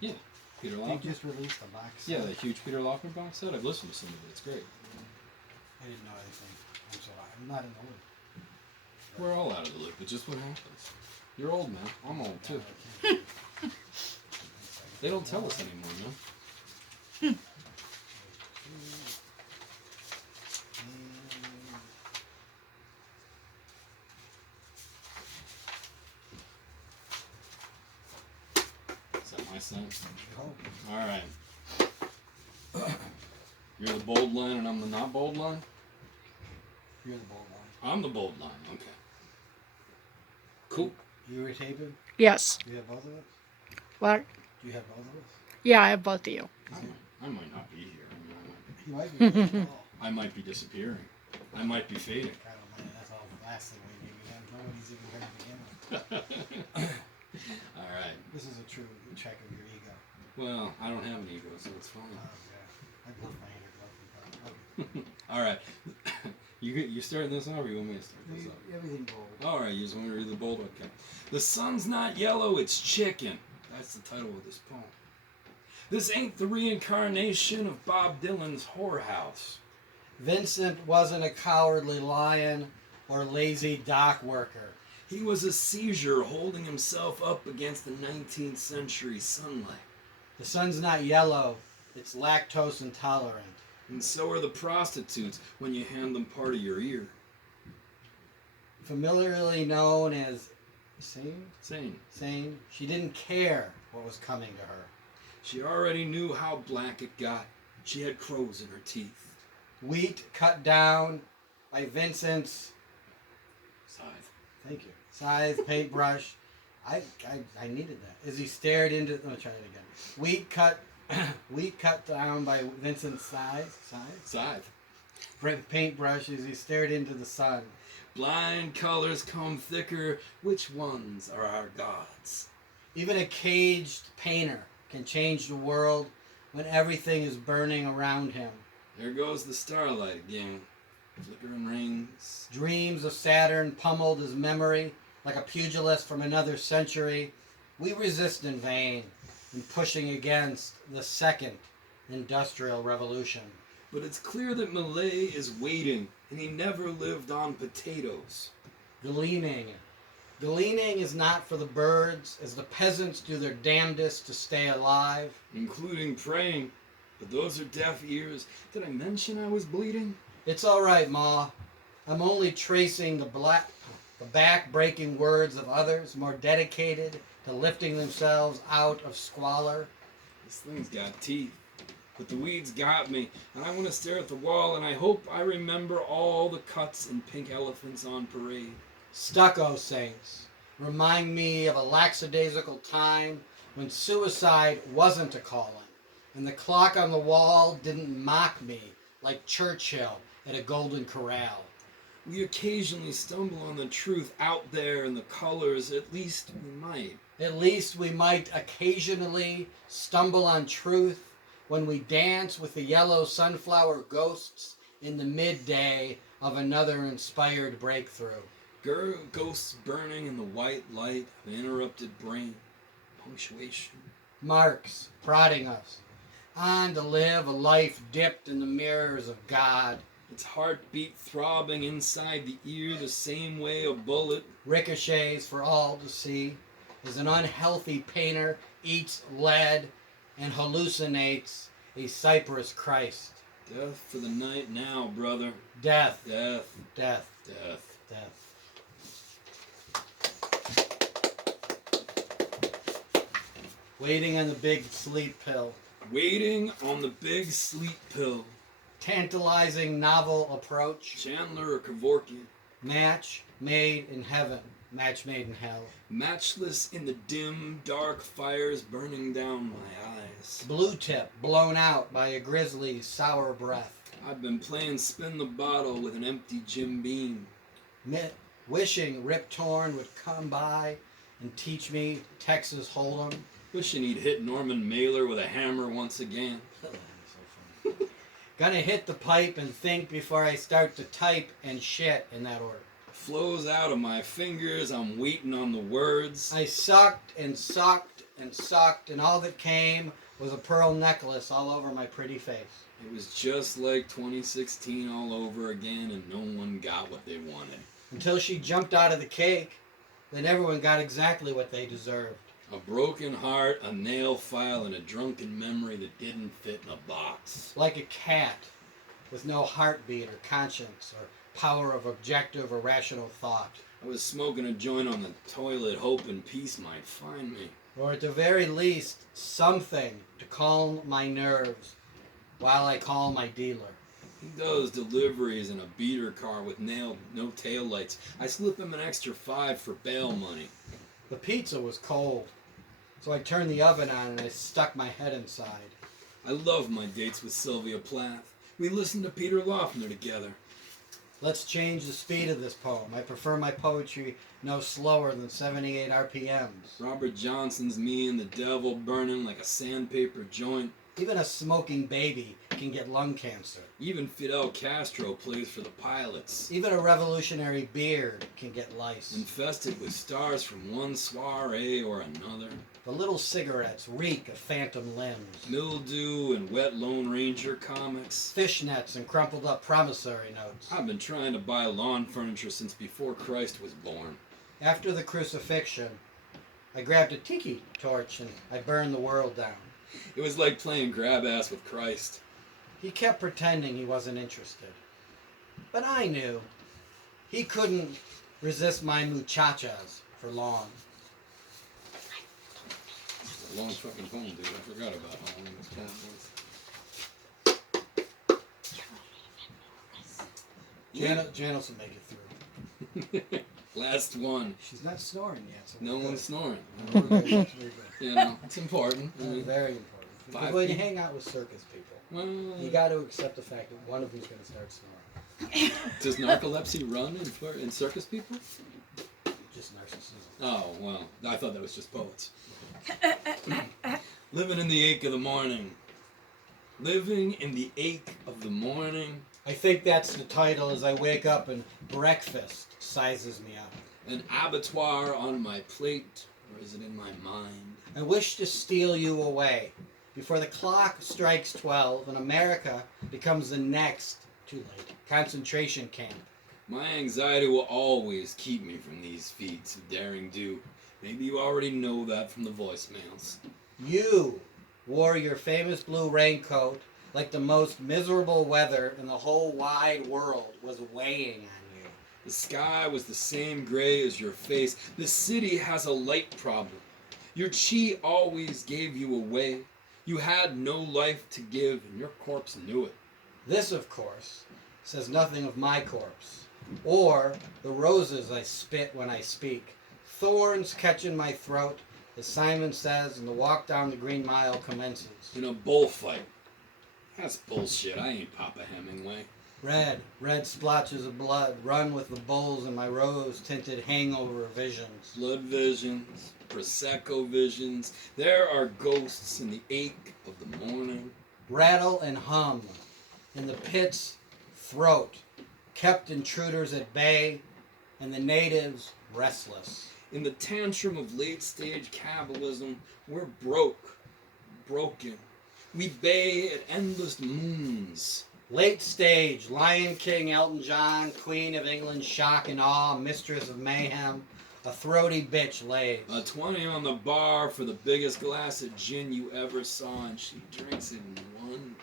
Yeah. Peter They Lochner. just released a box set. Yeah, the huge Peter Lochner box set. I've listened to some of it. It's great. I didn't know anything. I'm not in the loop. We're all out of the loop. It's just what happens. You're old, man. I'm old, too. They don't tell us anymore, man. Is that my son? All right. You're the bold line and I'm the not bold line? You're the bold one. I'm the bold line. Okay. Cool. You were taping? Yes. Do you have both of us? What? Do you have both of us? Yeah, I have both of you. I might not be here. You might be. Really tall. I might be disappearing. I might be fading. God almighty, that's all the last thing we need. Nobody's even going to begin with. All right. This is a true check of your ego. Well, I don't have an ego, so it's fine. Oh, yeah. I left my hand in. All right. You starting this off or you want me to start this off? Everything bold. All right, you just want me to read the bold one? Okay. The sun's not yellow, it's chicken. That's the title of this poem. This ain't the reincarnation of Bob Dylan's whorehouse. Vincent wasn't a cowardly lion or lazy dock worker. He was a seizure holding himself up against the 19th century sunlight. The sun's not yellow, it's lactose intolerant. And so are the prostitutes when you hand them part of your ear. Familiarly known as Sane. sane, she didn't care what was coming to her. She already knew how black it got. She had crows in her teeth. Wheat cut down by Vincent's Scythe. thank you. Scythe, paintbrush. I needed that. As he stared into let me try it again. Wheat cut down by Vincent's Scythe. paintbrush as he stared into the sun. Blind colors come thicker. Which ones are our gods? Even a caged painter can change the world when everything is burning around him. There goes the starlight again. Flickering rings. Dreams of Saturn pummeled his memory like a pugilist from another century. We resist in vain in pushing against the second industrial revolution. But it's clear that Malay is waiting, and he never lived on potatoes. Gleaning. Gleaning is not for the birds, as the peasants do their damnedest to stay alive. Including praying. But those are deaf ears. Did I mention I was bleeding? It's all right, Ma. I'm only tracing the back-breaking words of others more dedicated to lifting themselves out of squalor. This thing's got teeth. But the weeds got me, and I want to stare at the wall, and I hope I remember all the cuts and pink elephants on parade. Stucco saints remind me of a lackadaisical time when suicide wasn't a calling, and the clock on the wall didn't mock me like Churchill at a Golden Corral. We occasionally stumble on the truth out there in the colors, at least we might. At least we might occasionally stumble on truth when we dance with the yellow sunflower ghosts in the midday of another inspired breakthrough. Ghosts burning in the white light of an interrupted brain. Punctuation. Marx prodding us on to live a life dipped in the mirrors of God. Its heartbeat throbbing inside the ear the same way a bullet Ricochets for all to see as an unhealthy painter eats lead and hallucinates a cypress Christ. Death for the night now, brother. Death, Death. death, Death. death. Waiting on the big sleep pill. Waiting on the big sleep pill. Tantalizing novel approach. Chandler or Kevorkian. Match made in heaven. Match made in hell. Matchless in the dim, dark fires burning down my eyes. Blue tip blown out by a grizzly's sour breath. I've been playing spin the bottle with an empty Jim Beam. Wishing Rip Torn would come by and teach me Texas Hold'em. Wishing he'd hit Norman Mailer with a hammer once again. Gonna hit the pipe and think before I start to type and shit in that order. Flows out of my fingers, I'm waiting on the words. I sucked and sucked and sucked, and all that came was a pearl necklace all over my pretty face. It was just like 2016 all over again, and no one got what they wanted. Until she jumped out of the cake, then everyone got exactly what they deserved. A broken heart, a nail file, and a drunken memory that didn't fit in a box. Like a cat with no heartbeat or conscience or power of objective or rational thought. I was smoking a joint on the toilet, hoping peace might find me. Or at the very least, something to calm my nerves while I call my dealer. He does deliveries in a beater car with no taillights. I slip him an extra $5 for bail money. The pizza was cold, so I turned the oven on and I stuck my head inside. I love my dates with Sylvia Plath. We listened to Peter Loeffner together. Let's change the speed of this poem. I prefer my poetry no slower than 78 RPMs. Robert Johnson's Me and the Devil burning like a sandpaper joint. Even a smoking baby can get lung cancer. Even Fidel Castro plays for the pilots. Even a revolutionary beard can get lice. Infested with stars from one soiree or another. The little cigarettes reek of phantom limbs. Mildew and wet Lone Ranger comics. Fishnets and crumpled up promissory notes. I've been trying to buy lawn furniture since before Christ was born. After the crucifixion, I grabbed a tiki torch and I burned the world down. It was like playing grab ass with Christ. He kept pretending he wasn't interested. But I knew he couldn't resist my muchachas for long. It's a long fucking poem, dude. I forgot about how long this poem was. Janice will make it through. Last one. She's not snoring yet. So No one's snoring. We're good. We're good. You know, it's important. I mean, Very important. Five When you people. hang out with circus people, well, you got to accept the fact that one of them's going to start snoring. does narcolepsy run in circus people? Just narcissism. Oh, well, I thought that was just poets. Living in the ache of the morning. Living in the ache of the morning. I think that's the title as I wake up and breakfast sizes me up. An abattoir on my plate, or is it in my mind? I wish to steal you away before the clock strikes 12 and America becomes the next, too late, concentration camp. My anxiety will always keep me from these feats of daring do. Maybe you already know that from the voicemails. You wore your famous blue raincoat like the most miserable weather in the whole wide world was weighing on you. The sky was the same gray as your face. The city has a light problem. Your chi always gave you away. You had no life to give, and your corpse knew it. This, of course, says nothing of my corpse, or the roses I spit when I speak. Thorns catch in my throat, as Simon says, and the walk down the Green Mile commences. In a bullfight. That's bullshit. I ain't Papa Hemingway. Red splotches of blood run with the bulls in my rose-tinted hangover visions. Blood visions, Prosecco visions. There are ghosts in the ache of the morning. Rattle and hum in the pit's throat, kept intruders at bay, and the natives restless. In the tantrum of late-stage capitalism, we're broken. We bay at endless moons. Late stage, Lion King, Elton John, Queen of England, shock and awe, mistress of mayhem, a throaty bitch lays. A 20 on the bar for the biggest glass of gin you ever saw, and she drinks it in one